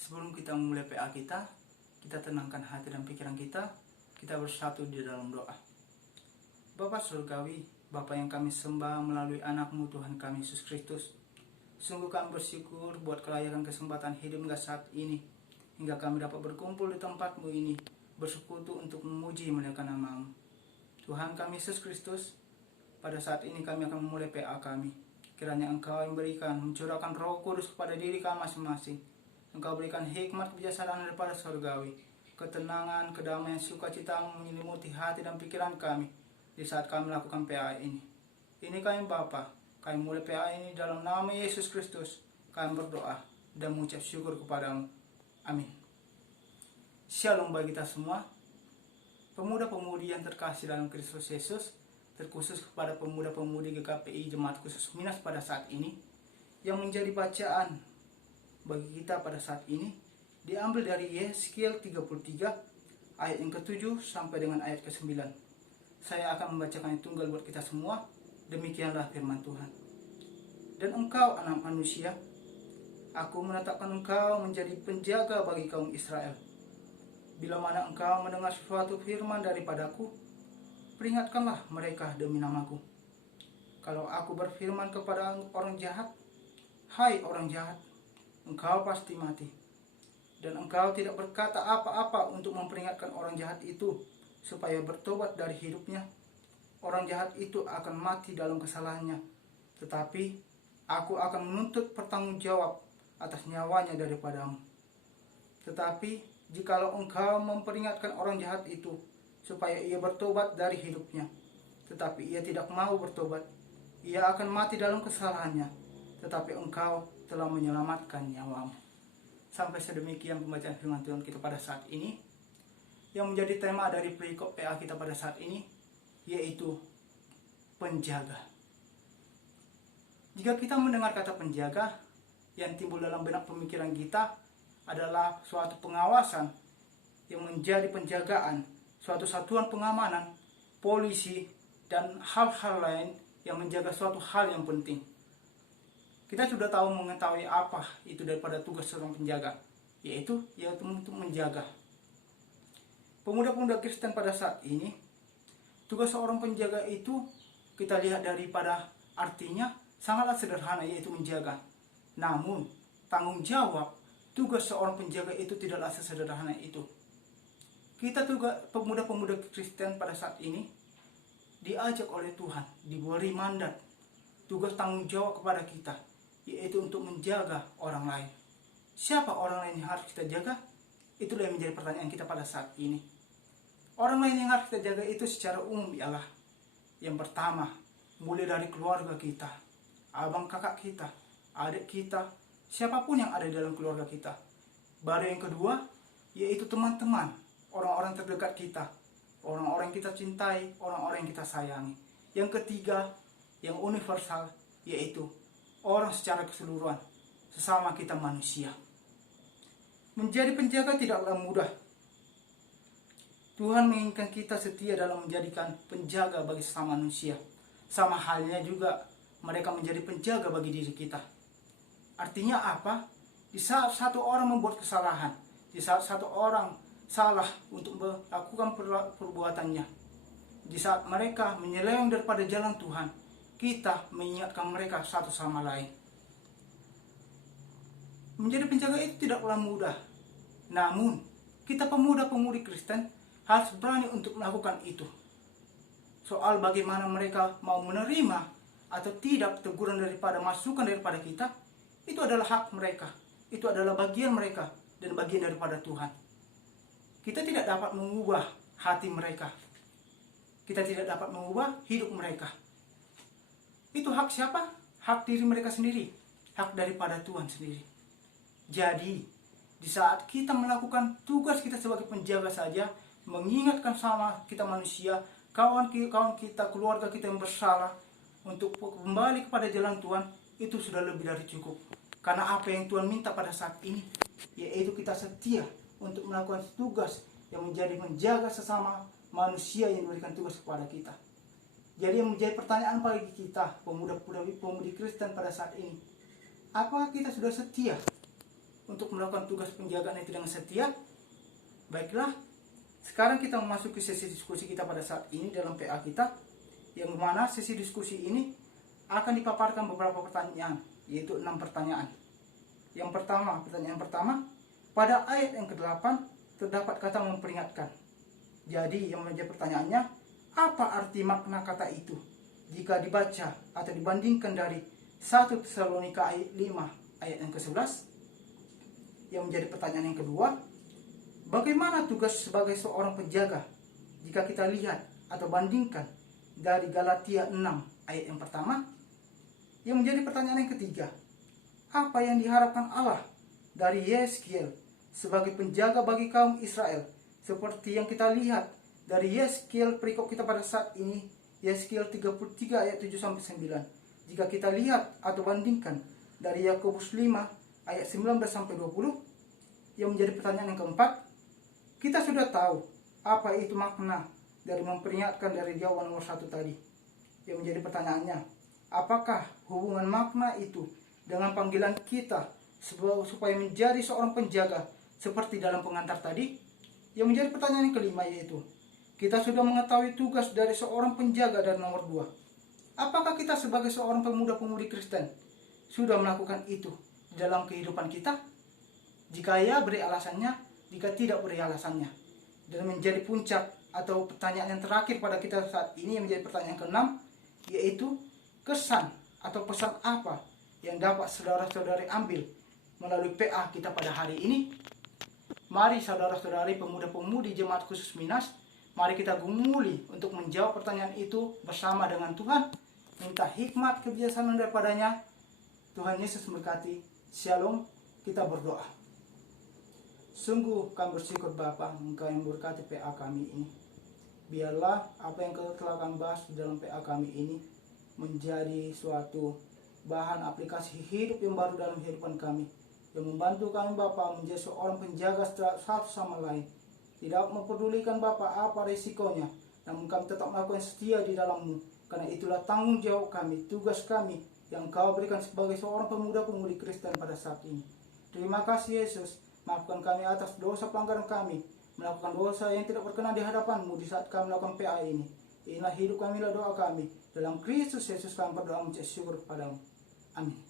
Sebelum kita memulai PA kita tenangkan hati dan pikiran kita bersatu di dalam doa. Bapa Surgawi, Bapa yang kami sembah melalui anak-Mu Tuhan kami Yesus Kristus, sungguh kami bersyukur buat kelayakan kesempatan hidup hingga saat ini, hingga kami dapat berkumpul di tempat-Mu ini, bersekutu untuk memuji memuliakan nama-Mu. Tuhan kami Yesus Kristus, pada saat ini kami akan memulai PA kami. Kiranya Engkau yang berikan, mencurahkan Roh Kudus kepada diri kami masing-masing. Engkau berikan hikmat kebijaksanaan daripada surgawi, ketenangan, kedamaian, sukacita menyelimuti hati dan pikiran kami di saat kami melakukan PA ini. Ini kami Bapa, kami mulai PA ini dalam nama Yesus Kristus. Kami berdoa dan mengucap syukur kepadamu. Amin. Shalom bagi kita semua. Pemuda-pemudi yang terkasih dalam Kristus Yesus, terkhusus kepada pemuda-pemudi GKPI Jemaat Khusus Minas pada saat ini, yang menjadi bacaan bagi kita pada saat ini diambil dari Yeskiel 33 ayat yang ke-7 sampai dengan ayat ke-9. Saya akan membacakan yang tunggal buat kita semua. Demikianlah firman Tuhan. Dan engkau anak manusia, aku menetapkan engkau menjadi penjaga bagi kaum Israel. Bila mana engkau mendengar suatu firman daripadaku, peringatkanlah mereka demi namaku. Kalau aku berfirman kepada orang jahat, hai orang jahat, engkau pasti mati. Dan engkau tidak berkata apa-apa untuk memperingatkan orang jahat itu supaya bertobat dari hidupnya. Orang jahat itu akan mati dalam kesalahannya, tetapi aku akan menuntut pertanggungjawab atas nyawanya daripadamu. Tetapi jikalau engkau memperingatkan orang jahat itu supaya ia bertobat dari hidupnya, tetapi ia tidak mau bertobat, ia akan mati dalam kesalahannya, tetapi engkau telah menyelamatkan nyawamu. Sampai sedemikian pembacaan firman Tuhan kita pada saat ini, yang menjadi tema dari perikop PA kita pada saat ini, yaitu penjaga. Jika kita mendengar kata penjaga, yang timbul dalam benak pemikiran kita adalah suatu pengawasan yang menjadi penjagaan, suatu satuan pengamanan, polisi, dan hal-hal lain yang menjaga suatu hal yang penting. Kita sudah mengetahui apa itu daripada tugas seorang penjaga, yaitu untuk menjaga. Pemuda-pemuda Kristen pada saat ini, tugas seorang penjaga itu kita lihat daripada artinya sangatlah sederhana, yaitu menjaga. Namun tanggung jawab tugas seorang penjaga itu tidaklah sesederhana itu. Kita juga pemuda-pemuda Kristen pada saat ini diajak oleh Tuhan, diberi mandat, tugas tanggung jawab kepada kita, yaitu untuk menjaga orang lain. Siapa orang lain yang harus kita jaga? Itulah yang menjadi pertanyaan kita pada saat ini. Orang lain yang harus kita jaga itu secara umum ialah, yang pertama, mulai dari keluarga kita, abang kakak kita, adik kita, siapapun yang ada di dalam keluarga kita. Baru yang kedua, yaitu teman-teman, orang-orang terdekat kita, orang-orang yang kita cintai, orang-orang yang kita sayangi. Yang ketiga, yang universal, yaitu orang secara keseluruhan, sesama kita manusia. Menjadi penjaga tidaklah mudah. Tuhan menginginkan kita setia dalam menjadikan penjaga bagi sesama manusia. Sama halnya juga mereka menjadi penjaga bagi diri kita. Artinya apa? Di saat satu orang membuat kesalahan, di saat satu orang salah untuk melakukan perbuatannya, di saat mereka menyeleweng daripada jalan Tuhan, kita mengingatkan mereka satu sama lain. Menjadi penjaga itu tidaklah mudah. Namun, kita pemuda-pemudi Kristen harus berani untuk melakukan itu. Soal bagaimana mereka mau menerima atau tidak teguran daripada masukan daripada kita, itu adalah hak mereka. Itu adalah bagian mereka dan bagian daripada Tuhan. Kita tidak dapat mengubah hati mereka. Kita tidak dapat mengubah hidup mereka. Itu hak siapa? Hak diri mereka sendiri. Hak daripada Tuhan sendiri. Jadi, di saat kita melakukan tugas kita sebagai penjaga saja, mengingatkan sama kita manusia, kawan-kawan kita, keluarga kita yang bersalah, untuk kembali kepada jalan Tuhan, itu sudah lebih dari cukup. Karena apa yang Tuhan minta pada saat ini, yaitu kita setia untuk melakukan tugas yang menjaga sesama manusia yang diberikan tugas kepada kita. Jadi yang menjadi pertanyaan bagi kita, pemuda-pemudi Kristen pada saat ini, apakah kita sudah setia untuk melakukan tugas penjagaan itu dengan setia? Baiklah, sekarang kita memasuki sesi diskusi kita pada saat ini dalam PA kita, yang mana sesi diskusi ini akan dipaparkan beberapa pertanyaan, yaitu 6 pertanyaan. Yang pertama, pertanyaan pertama, pada ayat yang ke-8 terdapat kata memperingatkan. Jadi yang menjadi pertanyaannya, apa arti makna kata itu jika dibaca atau dibandingkan dari 1 Tesalonika ayat 5 ayat yang ke-11? Yang menjadi pertanyaan yang kedua, bagaimana tugas sebagai seorang penjaga jika kita lihat atau bandingkan dari Galatia 6 ayat yang pertama? Yang menjadi pertanyaan yang ketiga, apa yang diharapkan Allah dari Yeskiel sebagai penjaga bagi kaum Israel, seperti yang kita lihat dari Yeskiel perikop kita pada saat ini, Yeskiel 33 ayat 7-9. Jika kita lihat atau bandingkan dari Yakobus 5 ayat 19-20. Yang menjadi pertanyaan yang keempat, kita sudah tahu apa itu makna dari memperingatkan dari jawaban nomor 1 tadi. Yang menjadi pertanyaannya, apakah hubungan makna itu dengan panggilan kita supaya menjadi seorang penjaga seperti dalam pengantar tadi? Yang menjadi pertanyaan yang kelima, yaitu kita sudah mengetahui tugas dari seorang penjaga dari nomor 2. Apakah kita sebagai seorang pemuda-pemudi Kristen sudah melakukan itu di dalam kehidupan kita? Jika ya, beri alasannya. Jika tidak, beri alasannya. Dan menjadi puncak atau pertanyaan yang terakhir pada kita saat ini, yang menjadi pertanyaan ke-6, yaitu kesan atau pesan apa yang dapat saudara-saudari ambil melalui PA kita pada hari ini? Mari saudara-saudari pemuda-pemudi Jemaat Khusus Minas, mari kita gumuli untuk menjawab pertanyaan itu bersama dengan Tuhan. Minta hikmat kebijaksanaan daripadanya. Tuhan Yesus memberkati. Shalom. Kita berdoa. Sungguh kami bersyukur Bapa, Engkau yang memberkati PA kami ini. Biarlah apa yang telah kami bahas di dalam PA kami ini menjadi suatu bahan aplikasi hidup yang baru dalam kehidupan kami, yang membantu kami Bapa menjadi seorang penjaga satu sama lain. Tidak mempedulikan Bapa apa risikonya, namun kami tetap melakukan setia di dalam-Mu, karena itulah tanggung jawab kami, tugas kami yang Kau berikan sebagai seorang pemuda-pemudi Kristen pada saat ini. Terima kasih Yesus, maafkan kami atas dosa pelanggaran kami, melakukan dosa yang tidak berkenan di hadapan-Mu di saat kami melakukan PA ini. Inilah hidup kami, inilah doa kami. Dalam Kristus Yesus kami berdoa mengucap syukur kepadamu. Amin.